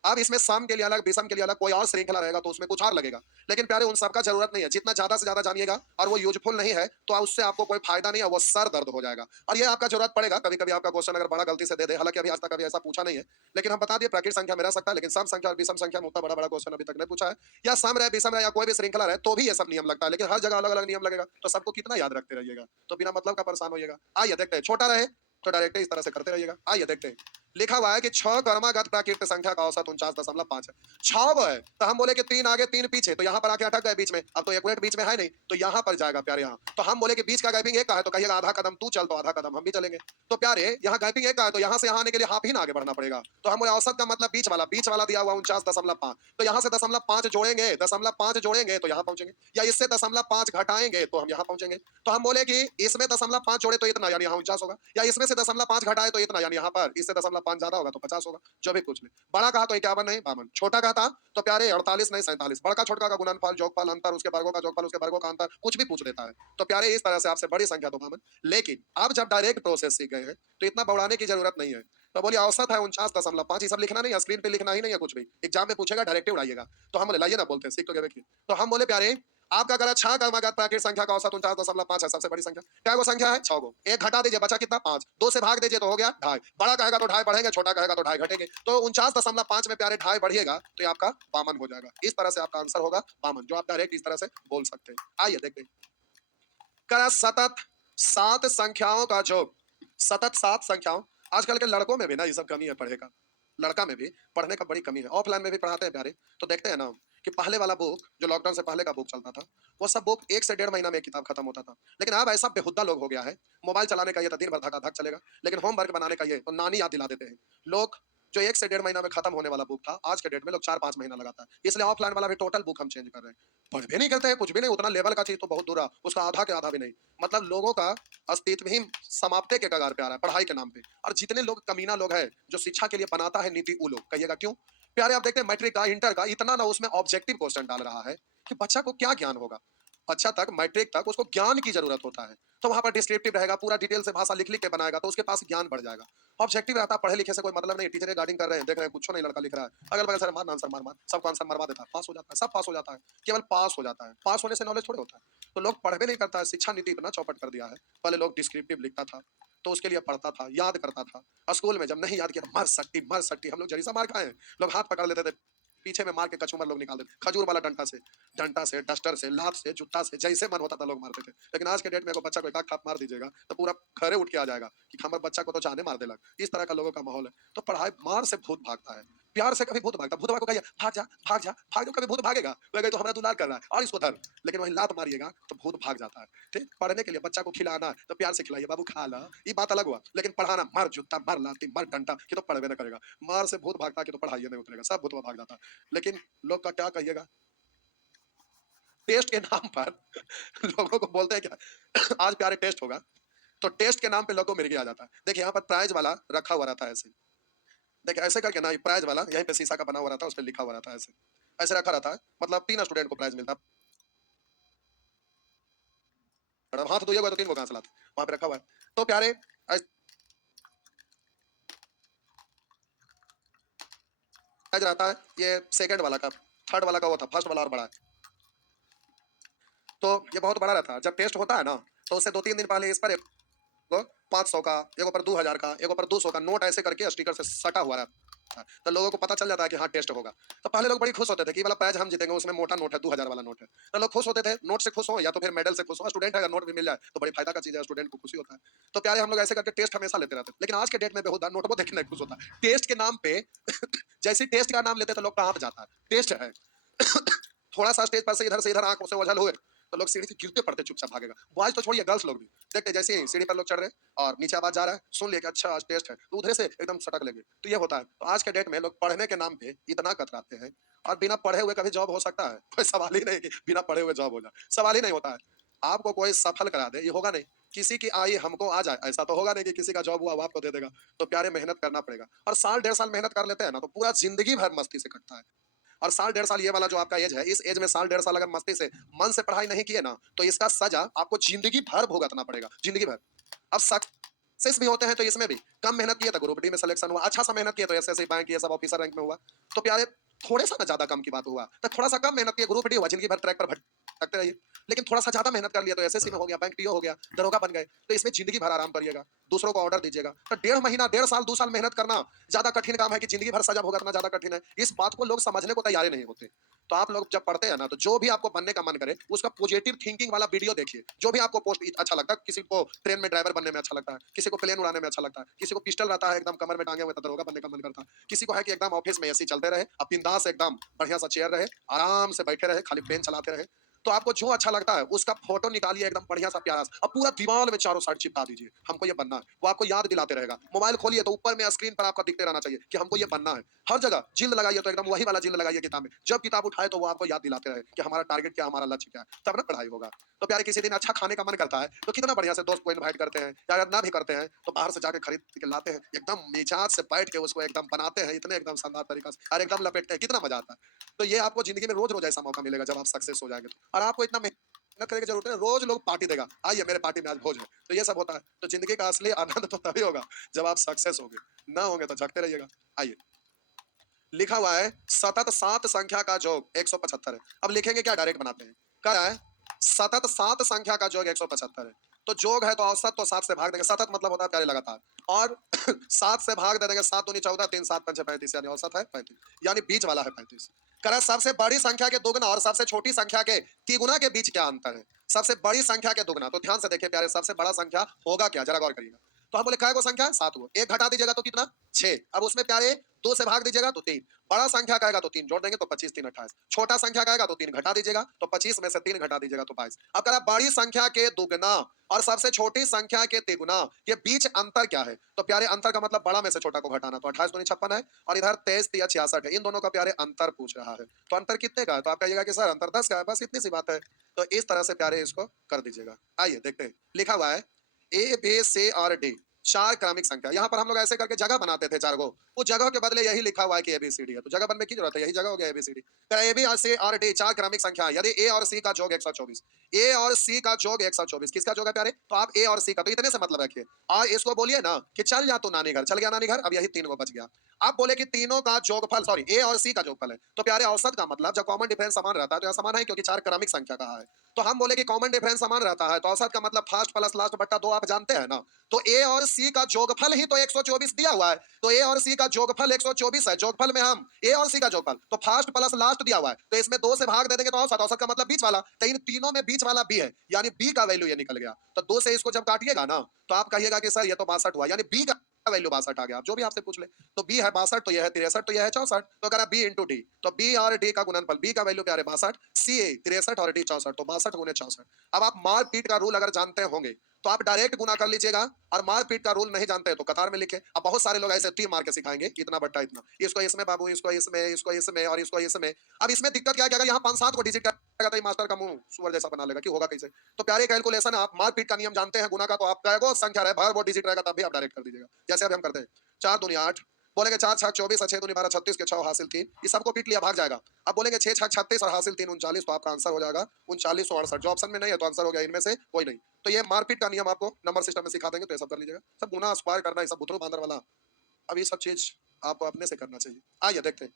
अब इसमें सम के लिए अलग, विषम के लिए अलग, कोई और श्रृंखला रहेगा तो उसमें कुछ और लगेगा, लेकिन प्यारे उन सब का जरूरत नहीं है। जितना ज्यादा से ज्यादा जानिएगा और वो यूजफुल नहीं है तो उससे आपको कोई फायदा नहीं है, वो सर दर्द हो जाएगा। और ये आपका जरूरत पड़ेगा कभी कभी, आपका क्वेश्चन अगर बड़ा गलती से दे दे, हालांकि अभी आज तक कभी ऐसा पूछा नहीं है, लेकिन हम बता दिए प्राकृत संख्या में रह सकता है, लेकिन सम संख्या और विषम संख्या में उतना बड़ा बड़ा क्वेश्चन अभी तक नहीं पूछा है। या सम रहे विषम रहे या कोई भी श्रृंखला रहे तो भी ये सब नियम लगता है, लेकिन हर जगह अलग अलग नियम लगेगा, तो सबको कितना याद रखते रहिएगा, तो बिना मतलब का परेशान होइएगा। आइए देखते हैं, छोटा रहे तो डायरेक्ट इस तरह से करते रहिएगा। आइए देखते हैं, लिखा हुआ है कि 6 कर्मागत प्राकृत संख्या का औसत 49.5 है, 6 गो है, तो हम बोले कि 3 आगे 3 पीछे, तो यहाँ पर आके अटक गए बीच में, अब तो एक्यूरेट बीच में है नहीं, तो यहाँ पर जाएगा प्यारे यहाँ। तो हम बोले कि बीच का गैपिंग एक का है, तो कहिएगा आधा कदम तू चल तो आधा कदम हम भी चलेंगे। तो प्यारे यहाँ गैपिंग एक का है, तो यहाँ से यहाँ आने के लिए हाफ ही ना आगे बढ़ना पड़ेगा। तो हम बोले औसत का मतलब बीच वाला दिया हुआ 49.5, तो यहाँ से 0.5 जोड़ेंगे, 0.5 जोड़ेंगे तो यहाँ पहुंचेंगे, या इससे 0.5 घटाएंगे तो हम यहाँ पहुंचेंगे। तो हम बोले कि इसमें 0.5 जोड़े तो इतना यानी यहाँ 49 होगा, या इसमें से 0.5 घटाए तो इतना यानी यहाँ पर इससे 0.5 ज्यादा होगा तो 50 होगा, जो भी पूछ ले। बड़ा कहा तो 51 नहीं 52, छोटा कहा था तो प्यारे 48 नहीं 47, बड़ा का छोटा का गुणनफल जोगफल अंतर, उसके वर्गों का जोगफल उसके वर्गों का अंतर, कुछ भी पूछ लेता है। तो प्यारे इस तरह से आपसे बड़ी संख्या तो 52, लेकिन अब जब डायरेक्ट प्रोसेस सीख गए हैं तो इतना बढ़ाने की जरूरत नहीं है। तो बोलिए औसत है 49.5, ये सब लिखना नहीं है, स्क्रीन पे लिखना ही नहीं है, कुछ भी एग्जाम में पूछेगा डायरेक्ट उड़ाइएगा। तो हम बोले लाइए ना, बोलते हैं सीख तो गए। तो हम बोले प्यारे आपका गलत 6 क्रमागत प्राकृत संख्या का औसत 49.5 है, सबसे बड़ी संख्या। क्या वो संख्या है? 6 गो। 1 घटा दीजिए, बचा कितना? 5। 2 से भाग दीजिए तो हो गया 2.5। बड़ा कहेगा तो 2.5 बढ़ेंगे, छोटा कहेगा तो 2.5 घटेंगे। तो 49.5 में प्यारे 2.5 बढ़िएगा तो ये आपका 52 हो जाएगा। इस तरह से आपका आंसर होगा 52, जो आप डायरेक्ट इस तरह से बोल सकते हैं। आइए देखते हैं। करा सतत 7 संख्याओं का योग। सतत 7 संख्याओं। आजकल के लड़कों में भी ना ये सब कमी है पढ़े का। लड़का में भी पढ़ने का बड़ी कमी है। ऑफलाइन में भी पढ़ाते हैं प्यारे, तो देखते हैं ना कि पहले वाला बुक जो लॉकडाउन से पहले का बुक चलता था, वो सब बुक 1 से 1.5 महीना में एक किताब खत्म होता था। लेकिन अब ऐसा बेहुदा लोग हो गया है, मोबाइल चलाने का ये तो दिन भर धका-धक चलेगा, लेकिन होमवर्क बनाने का ये तो नानी याद दिला देते हैं। लोग जो 1 से 1.5 महीना में खत्म होने वाला बुक था, आज के डेट में लोग 4-5 महीना लगाता है। इसलिए ऑफलाइन वाला भी टोटल बुक हम चेंज कर रहे हैं। पढ़ भी नहीं करते हैं, कुछ भी नहीं, उतना लेवल का चीज तो बहुत दूर रहा, उसका आधा के आधा भी नहीं। मतलब लोगों का अस्तित्व ही समाप्ति के कगार पे आ रहा है पढ़ाई के नाम पे। और जितने लोग कमीना लोग हैं जो शिक्षा के लिए बनाता है नीति, वो लोग कहिएगा क्यों? प्यारे आप देखते हैं मैट्रिक का, इंटर का इतना ना उसमें ऑब्जेक्टिव क्वेश्चन डाल रहा है कि बच्चा को क्या ज्ञान होगा। बच्चा तक मैट्रिक तक उसको ज्ञान की जरूरत होता है, तो वहां पर डिस्क्रिप्टिव रहेगा, पूरा डिटेल से भाषा लिख लिख के बनाएगा, तो उसके पास ज्ञान बढ़ जाएगा। ऑब्जेक्टिव रहता है, पढ़े लिखे से कोई मतलब नहीं, टीचर गार्डिंग कर रहे हैं, देख रहे हैं कुछ नहीं, लड़का लिख रहा है, अगल बगल सर मार आंसर मार मार, सबको आंसर मरवा देता है, पास हो जाता है, सब पास हो जाता है, केवल पास हो जाता है। पास होने से नॉलेज थोड़े होता है। तो लोग पढ़ भी नहीं करता है, शिक्षा नीति इतना चौपट कर दिया है। पहले लोग डिस्क्रिप्टिव लिखता था तो उसके लिए पढ़ता था, याद करता था। स्कूल में जब नहीं याद किया तो मर सकती, हम लोग जरीसा मार खाए हैं। लोग हाथ पकड़ लेते थे, पीछे में मार के कचूमर लोग निकाल देते, खजूर वाला डंटा से, डस्टर से, लात से, जूता से, जैसे मन होता था लोग मारते थे। लेकिन आज के डेट में अगर बच्चा को एक थाप मार दीजिएगा तो पूरा घरे उठ के आ जाएगा कि हमारे बच्चा को तो जाने मार देलक। इस तरह का लोगों का माहौल है। तो पढ़ाई, मार से भूत भागता है, प्यार से कभी भूत भागता। भूतवा को कहिए भाग जा भाग जा भाग जा, कभी भूत भागेगा? तो हमारा दुलार कर रहा है और इसको धर। लेकिन वही लात मारिएगा तो भूत भाग जाता है। ठीक, पढ़ने के लिए बच्चा को खिलाना है तो प्यार से खिलाइए, बाबू खा ला, ये बात अलग हुआ। लेकिन पढ़ाना, मार जूता, मार लाठी, मार डंडा, कि तो पढ़वे ना करेगा। मार से भूत भागता कि तो पढ़ाई नहीं उतरेगा, सब भूतवा भाग जाता है। लेकिन लोग का क्या कहिएगा, टेस्ट के नाम पर लोगों को बोलते हैं क्या आज प्यारे टेस्ट होगा, तो टेस्ट के नाम पे लोगों को मिर्गी आ जाता है। देखिए यहाँ पर प्राइज वाला रखा हुआ रहता है ऐसे, देखिए ऐसे करके ना, प्राइज वाला यहीं पे शीशा का बना हुआ रहता है, उस पर लिखा हुआ रहता है ऐसे, ऐसे रखा रहता है। मतलब 3 स्टूडेंट को प्राइज मिलता है। मैडम हाथ धोइएगा तो 3 को कहां से लाते, वहां पे रखा हुआ है। तो प्यारे प्राइज रहता है, ये सेकंड वाला का, थर्ड वाला का वो था, फर्स्ट वाला और बड़ा है। तो ये बहुत बड़ा रहता है। जब टेस्ट होता है ना तो उससे 2-3 दिन पहले इस पर 500 का, एक ऊपर 2000 का, एक ऊपर 200 का नोट ऐसे करके स्टिकर से सटा हुआ रहता है। तो लोगों को पता चल जाता है कि हाँ टेस्ट होगा। तो पहले लोग बड़ी खुश होते थे कि वाला प्राइज हम जीतेंगे, उसमें मोटा नोट है, 2000 वाला नोट है। तो लोग खुश होते थे, नोट से खुश हो या तो फिर मेडल से खुश हो। स्टूडेंट है, अगर नोट भी मिल जाए तो बड़ी फायदा का चीज है, स्टूडेंट को खुशी होता है। तो प्यारे हम लोग ऐसे करके टेस्ट हमेशा लेते रहते हैं। लेकिन आज के डेट में बेहुदा नोट वो देखने खुश होता है टेस्ट के नाम पे जैसे टेस्ट का नाम लेते तो लोग का हाथ जाता है, टेस्ट है थोड़ा सा स्टेज पर से इधर आंखों से ओझल हुए तो लोग सीढ़ी से गिरते पड़ते चुपचाप भागेगा। बॉयज तो छोड़िए, गर्ल्स लोग भी देखते जैसे ही सीढ़ी पर लोग चढ़ रहे और नीचे आवाज जा रहा है, सुन लिया कि अच्छा आज टेस्ट है, तो उधर से एकदम सटक लेंगे। तो ये होता है। तो आज के डेट में लोग पढ़ने के नाम पे इतना कतराते हैं, और बिना पढ़े हुए कभी जॉब हो सकता है? कोई सवाल ही नहीं कि बिना पढ़े हुए जॉब हो जाए, सवाल ही नहीं होता है। आपको कोई सफल करा दे, ये होगा नहीं। किसी की आई हमको आ जाए, ऐसा तो होगा नहीं कि किसी का जॉब हुआ वो आपको दे देगा। तो प्यारे मेहनत करना पड़ेगा, और साल 1.5 साल मेहनत कर लेते हैं ना तो पूरा जिंदगी भर मस्ती से कटता है। और साल 1.5 साल ये वाला जो आपका एज है, इस एज में साल 1.5 साल अगर मस्ती से, मन से पढ़ाई नहीं किए ना, तो इसका सजा आपको जिंदगी भर भुगतना पड़ेगा, जिंदगी भर। अब सक्सेस भी होते हैं तो इसमें भी कम मेहनत किए तो ग्रुप डी में सिलेक्शन हुआ, अच्छा सा मेहनत किए तो एसएससी बैंक ये सब ऑफिसर रैंक में हुआ। तो प्यारे थोड़े सा ना ज्यादा कम की बात हुआ, तो थोड़ा सा कम मेहनत किए ग्रुप डी हुआ, जिंदगी भर ट्रैक पर भटकते रहिए। लेकिन थोड़ा सा ज्यादा मेहनत कर लिया तो एसएससी में हो गया, बैंक पीओ हो गया, दरोगा बन गए, तो इसमें जिंदगी भर आराम करिएगा, दूसरों को ऑर्डर दीजिएगा। तो 1.5 महीना, 1.5 साल, 2 साल मेहनत करना ज्यादा कठिन काम है कि जिंदगी भर सजा भुगतना ज्यादा कठिन है। इस बात को लोग समझने को तैयार नहीं होते। तो आप लोग जब पढ़ते हैं ना, तो जो भी आपको बनने का मन करे उसका पॉजिटिव थिंकिंग वाला वीडियो देखिए। जो भी आपको पोस्ट अच्छा लगता है, किसी को ट्रेन में ड्राइवर बनने में अच्छा लगता है, किसी को प्लेन उड़ाने में अच्छा लगता है, किसी को पिस्टल रहता है एकदम कमर में टांगे हुए तो दरोगा बनने का मन करता है, किसी को है कि एकदम ऑफिस में एसी चलते रहे, अब बिंदास एकदम बढ़िया सा चेयर रहे, आराम से बैठे रहे, खाली पेन चलाते रहे। तो आपको जो अच्छा लगता है उसका फोटो निकालिए एकदम बढ़िया सा प्यारा सा, अब पूरा दीवार में चारों साइड चिपका दीजिए, हमको ये बनना है। वो आपको याद दिलाते रहेगा। मोबाइल खोलिए तो ऊपर में स्क्रीन पर आपका दिखते रहना चाहिए कि हमको ये बनना है। हर जगह जिल्द लगाइए तो एकदम वही वाला जिल्द लगाइए किताब में, जब किताब उठाए तो वो आपको याद दिलाते रहे कि हमारा टारगेट क्या, हमारा लक्ष्य क्या है, तब ना पढ़ाई होगा। तो प्यारे किसी दिन अच्छा खाने का मन करता है तो कितना बढ़िया से दोस्त को इनवाइट करते हैं, या अगर ना भी करते हैं तो बाहर से जाके खरीद के लाते हैं, एकदम मिजाज से बैठ के उसको एकदम बनाते हैं, इतने एकदम शानदार तरीका से और एकदम लपेटते हैं, कितना मजा आता है। तो ये आपको जिंदगी में रोज रोज ऐसा मौका मिलेगा जब आप सक्सेस हो जाएंगे तो। और आपको इतना मेहनत करने की जरूरत है, रोज लोग पार्टी देगा, आइए मेरे पार्टी में आज भोज है, तो ये सब होता है। तो जिंदगी का असली आनंद तो तभी होगा जब आप सक्सेस होंगे, ना होंगे तो झकते रहिएगा। आइए, लिखा हुआ है सतत 7 संख्या का योग 175 है। अब लिखेंगे क्या, डायरेक्ट बनाते हैं। कह रहा है सतत 7 संख्या का योग 175 है। तो जोग है तो औसत तो 7 से भाग देंगे, सतत मतलब होता है प्यारे लगातार, और 7 से भाग दे देंगे, 7 दूनी 14, 3 7 5 35, यानी औसत है 35, यानी बीच वाला है 35। कह रहा है सबसे बड़ी संख्या के दुगना और सबसे छोटी संख्या के तिगुना के बीच क्या अंतर है? सबसे बड़ी संख्या के दुगना, तो ध्यान से देखिए प्यारे, सबसे बड़ा संख्या होगा क्या, जरा गौर करिएगा। तो हम बोले काय को संख्या है 7 को, एक घटा दीजिएगा तो कितना 6, अब उसमें प्यारे 2 से भाग दीजिएगा तो 3, बड़ा संख्या का आएगा तो 3 जोड़ देंगे तो 25 3 28, छोटा संख्या का आएगा तो 3 घटा दीजिएगा तो 25 में से 3 घटा दीजिएगा तो 22। अब कह रहा बड़ी संख्या के दुगना और सबसे छोटी संख्या के तिगुना के बीच अंतर क्या है? तो प्यारे अंतर का मतलब बड़ा में से छोटा को घटाना, तो 28 दूनी 56 है और इधर 23 या 66 है, इन दोनों का प्यारे अंतर पूछ रहा है। तो अंतर कितने का है? तो आप कहिएगा कि सर अंतर 10 का है, बस इतनी सी बात है। तो इस तरह से प्यारे इसको कर दीजिएगा। आइए देखते हैं, लिखा हुआ है ए बी सी और डी 4 क्रमिक संख्या। यहाँ पर हम लोग ऐसे करके जगह बनाते थे 4 गो, उस जगह के बदले यही लिखा हुआ है कि एबीसीडी है, तो जगह बनने की जरूरत है, यही जगह हो गया एबीसीडी। ए बी सी और डी 4 क्रमिक संख्या है, यदि ए और सी का योग 124, ए और सी का योग 124, किसका योग है प्यारे? तो आप ए और सी का, तो इतने से मतलब रखिए और इसको बोलिए ना कि चल जा तू नानी घर, चल गया नानी घर, अब यही 3 गो बच गया। आप बोले कि तीनों का जोगफल, सॉरी ए और सी का जोगफल है, तो प्यारे औसत का मतलब जब कॉमन डिफरेंस समान रहता है तो यहाँ समान है क्योंकि 4 क्रमिक संख्या कहा है। तो हम बोले कि कॉमन डिफरेंस समान रहता है तो औसत का मतलब फर्स्ट प्लस लास्ट बट्टा 2 आप जानते हैं ना। तो ए और सी का जोगफल ही तो 124 दिया हुआ है, तो ए और सी का जोगफल 124 है, जोगफल में हम ए और सी का जोगफल तो फर्स्ट प्लस लास्ट दिया हुआ है, तो इसमें 2 से भाग दे देंगे तो औसत, औसत का मतलब बीच वाला, तो इन तीनों में बीच वाला बी है, यानी बी का वैल्यू ये निकल गया। तो 2 से इसको जब काटिएगा ना तो आप कहिएगा कि सर ये तो 62 हुआ, यानी बी का वैल्यू 62 आ गया। आप जो भी आपसे पूछ ले, तो बी है 62, तो यह है 63, तो यह है 64, तो कह बी इंटू डी, तो बी और डी का गुणनफल, बी का वैल्यू प्यारे 62, सी 63 और डी 64, तो 62 गुने 64। अब आप मार पीट का रूल अगर जानते होंगे तो आप डायरेक्ट गुना कर लीजिएगा, और मारपीट का रूल नहीं जानते तो कतार में लिखे। अब बहुत सारे लोग ऐसे तीर मार के सिखाएंगे, इतना बट्टा इतना, इसको इसमें बाबू, इसको इसमें, इसको इसमें और इसको इसमें। अब इसमें दिक्कत क्या है कि अगर यहाँ 5-7 को डिजिट करेगा तो ये मास्टर का मुंह सुअर जैसा बना लेगा कि होगा कैसे। तो प्यारे कैलकुलेशन, आप मारपीट का नियम जानते हैं गुना का, तो आप कहेगो संख्या रहे भर वो डिजिट रहेगा तब भी आप डायरेक्ट कर दीजिएगा, जैसे अभी हम करते हैं 4 दूनी 8, बोलेंगे 4 छक 24 6 दूनी 12 36 के 6 हासिल 3, ये सबको पीट लिया भाग जाएगा। अब बोलेंगे 6 छक 36 और हासिल 3 39, तो आपका आंसर हो जाएगा 3968, जो ऑप्शन में नहीं है तो आंसर हो गया इनमें से कोई नहीं। तो ये मारपीट का नियम आपको नंबर सिस्टम में सिखा देंगे, तो ये सब कर लीजिएगा। सब गुना स्क्वायर करना, ये सब बुतरू बांदर वाला, अब ये सब चीज आपको अपने से करना चाहिए। आइए देखते हैं,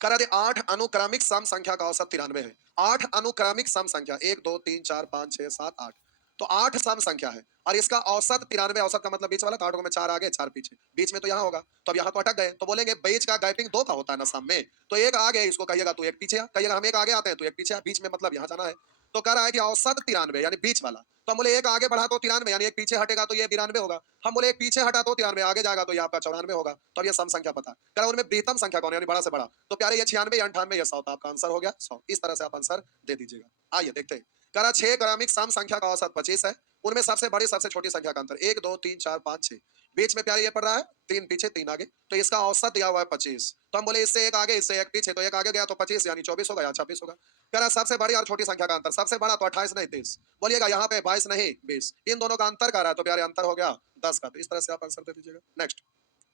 करा दे 8 अनुक्रमिक सम संख्या का औसत 93 है। 8 अनुक्रमिक सम संख्या 1 2 3 4 5 6 7 8, तो 8 सम संख्या है और इसका औसत 93, औसत का मतलब बीच वाला, तो 8 में 4 आगे 4 पीछे, बीच में तो यहाँ होगा, तो अब यहाँ तो अटक गए, तो बोलेंगे बीच का गैपिंग 2 का होता है ना सम में, तो एक आगे इसको कहिएगा तू एक पीछे आ, कहिएगा हम एक आगे आते हैं तो एक पीछे आ, बीच में मतलब यहाँ जाना है। तो कह रहा है कि औसत 93 यानी बीच वाला, तो हम बोले एक आगे बढ़ा तो 93 यानी एक पीछे हटेगा तो ये 92 होगा, हम बोले एक पीछे हटा तो 93 आगे जाएगा तो ये आपका 94 होगा। तो अब ये सम संख्या पता कह रहा उनमें बृहत्तम संख्या कौन है, यानी बड़ा से बड़ा, तो प्यारे ये 96 या 98 या 100, तो आपका आंसर हो गया 100। इस तरह से आप आंसर दे दीजिएगा। आइए देखते हैं, कह रहा 6 क्रमिक सम संख्या का औसत 25 है, उनमें सबसे बड़ी सबसे छोटी संख्या का अंतर 1 2 3 4 5 6, बीच में प्यारे ये पड़ रहा है 3 पीछे 3 आगे, तो इसका औसत दिया हुआ है 25, तो हम बोले इससे एक आगे इससे एक पीछे, तो एक आगे गया तो 25 यानी 24 होगा या 26 होगा। कह रहा सबसे बड़ी और छोटी संख्या का अंतर, सबसे बड़ा तो 28 नहीं 30, बोलिएगा यहाँ पे 22 नहीं 20, इन दोनों का अंतर कर रहा है, तो प्यारे अंतर हो गया 10 का, तो इस तरह से आप आंसर दे दीजिएगा। नेक्स्ट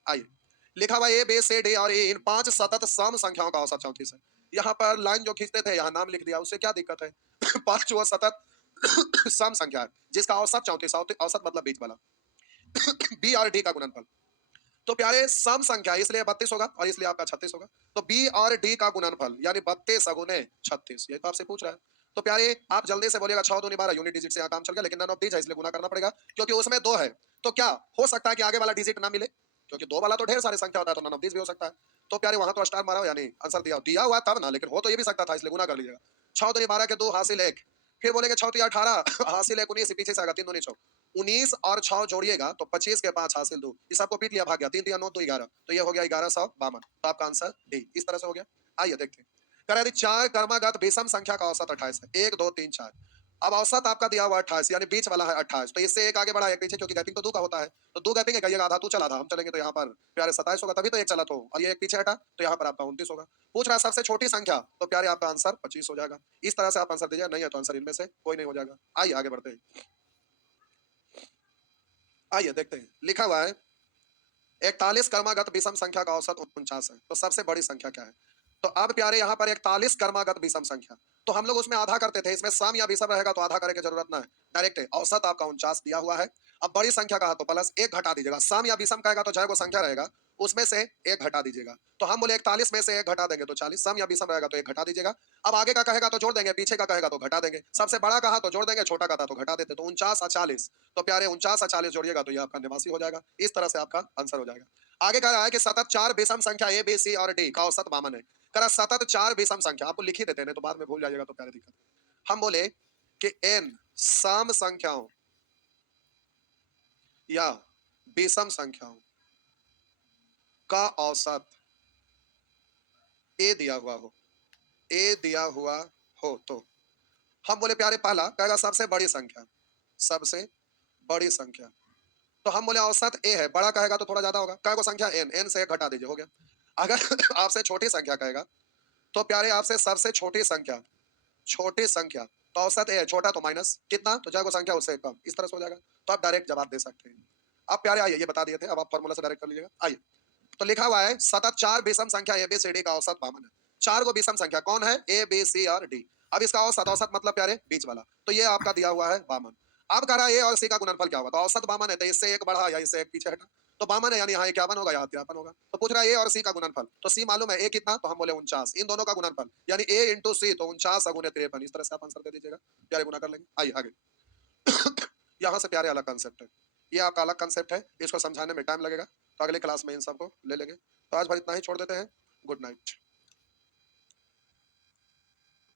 आइए, लिखा हुआ ए बी सी डी और ई इन 5 सतत सम संख्याओं का औसत 34 है। यहाँ पर लाइन जो खींचते थे यहाँ नाम लिख दिया, उससे क्या दिक्कत है? 5 वो सतत सम संख्या है जिसका औसत 34, औसत मतलब बीच वाला, बी और डी का गुणनफल, तो प्यारे सम संख्या इसलिए 32 होगा और इसलिए आपका 36 होगा, तो बी और डी का गुणनफल यानी 32 गुने 36, ये तो आपसे पूछ रहा है। तो प्यारे आप जल्दी से बोलिएगा 6 दूनी 12, यूनिट डिजिट से यहाँ काम चल गया, लेकिन नन ऑफ दीज है इसलिए गुना करना पड़ेगा क्योंकि उसमें 2 है, तो क्या हो सकता है कि आगे वाला डिजिट ना मिले, क्योंकि 2 वाला तो ढेर सारी संख्या होता है, तो नन ऑफ दीज भी हो सकता है। तो प्यारे वहां तो स्टार मारा हो, यानी आंसर दिया हुआ तब ना, लेकिन हो तो ये भी सकता था, इसलिए गुना कर लीजिएगा। 6 दूनी 12 के 2 हासिल 1, फिर बोलेंगे 6 3 18 हासिल 1 19, पीछे से आएगा 3 दूनी 6, 19 और 6 जोड़िएगा तो 25 के 5 हासिल 2, इस सबको पीट लिया भाग गया, 3 3 9 2 11, तो ये हो गया 1152, तो आपका आंसर डी इस तरह से हो गया। आइए देखते हैं, कह रहा है 4 क्रमागत विषम संख्या का औसत 28 है, 1 2 3 4, अब औसत आपका दिया हुआ 28 यानी बीच वाला है 28, तो इससे एक आगे बढ़ा एक पीछे, क्योंकि गैपिंग तो 2 का होता है, तो 2 गैपिंग है, कहिएगा आधा तू चला था, हम चलेंगे तो यहाँ पर प्यारे 27 होगा, तभी तो एक चला, तो और ये एक पीछे हटा तो यहाँ पर आपका 29 होगा। पूछ रहा है सबसे छोटी संख्या, तो प्यारे आपका आंसर 25 हो जाएगा। इस तरह से आप आंसर दीजिए, नहीं है तो आंसर इनमें से कोई नहीं हो जाएगा। आइए आगे बढ़ते हैं, आइए देखते हैं, लिखा हुआ है 41 क्रमागत विषम संख्या का औसत 49 है, तो सबसे बड़ी संख्या क्या है? तो अब प्यारे यहाँ पर 41 क्रमागत विषम संख्या, तो हम लोग उसमें आधा करते थे, इसमें सम या विषम रहेगा तो आधा करने की जरूरत ना है, डायरेक्ट है। औसत आपका 49 दिया हुआ है, अब बड़ी संख्या का तो प्लस 1 घटा दीजिएगा, सम या विषम कहेगा तो चाहे वो संख्या रहेगा उसमें से एक घटा दीजिएगा। तो हम बोले 41 में से एक घटा देंगे तो 40, सम या विषम रहेगा तो एक घटा दीजिएगा। अब आगे का कहेगा तो जोड़ देंगे, पीछे का कहेगा तो घटा देंगे। सबसे बड़ा कहा तो जोड़ देंगे, छोटा कहा तो घटा देते। तो 49 और 40, तो प्यारे 49 और 40 जोड़िएगा तो ये आपका निवासी हो जाएगा। इस तरह से आपका आंसर हो जाएगा। आगे कह रहा है कि सतत 4 विषम संख्या ए, बी, सी और डी का औसत वामन है। कह रहा सतत 4 विषम संख्या, आपको लिख ही देते हैं तो बाद में भूल जाइएगा तो प्यारे दिक्कत। हम बोले कि n सम संख्याओं या विषम संख्याओं का औसत ए दिया हुआ हो, ए दिया हुआ हो तो हम बोले प्यारे पहला कहेगा सबसे बड़ी संख्या, सबसे बड़ी संख्या। तो हम बोले औसत ए है, बड़ा कहेगा तो थोड़ा ज्यादा होगा, कहेगा संख्या n, n से एक घटा दीजिए, हो गया। अगर आपसे छोटी संख्या कहेगा तो प्यारे आपसे सबसे छोटी संख्या, छोटी संख्या तो औसत ए है, छोटा तो माइनस कितना, तो जाएगा संख्या उससे कम, इस तरह से हो जाएगा। तो आप डायरेक्ट जवाब दे सकते हैं। अब प्यारे आइए, ये बता दिए थे, अब आप फॉर्मूला से डायरेक्ट कर लीजिएगा। आइए, तो लिखा हुआ है सतत 4 विषम संख्या ए, बी, सी, डी का औसत 52 है। 4 को विषम संख्या कौन है, ए, बी, सी और डी। अब इसका औसत, औसत मतलब प्यारे बीच वाला, तो ये आपका दिया हुआ है 52। अब कह रहा है ए और सी का गुणनफल क्या होगा, तो औसत 52 है, तो इससे एक बढ़ा या इससे एक पीछे हटा, तो 52 है, यानी यहाँ 51 होगा, यहाँ 53 होगा। तो पूछ रहा है ए और सी का गुणनफल, तो सी मालूम है ए कितना, तो हम बोले 49। इन दोनों का गुणनफल यानी ए इंटू सी, तो 49 गुणे 53, इस तरह से आप आंसर दे दीजिएगा, प्यारे गुना कर लेंगे। आइए आगे। यहाँ से प्यारे अलग कंसेप्ट है, ये आपका अलग कंसेप्ट है, इसको समझाने में टाइम लगेगा, तो अगले क्लास में इन सबको ले लेंगे। तो आज भर इतना ही छोड़ देते हैं। Good night.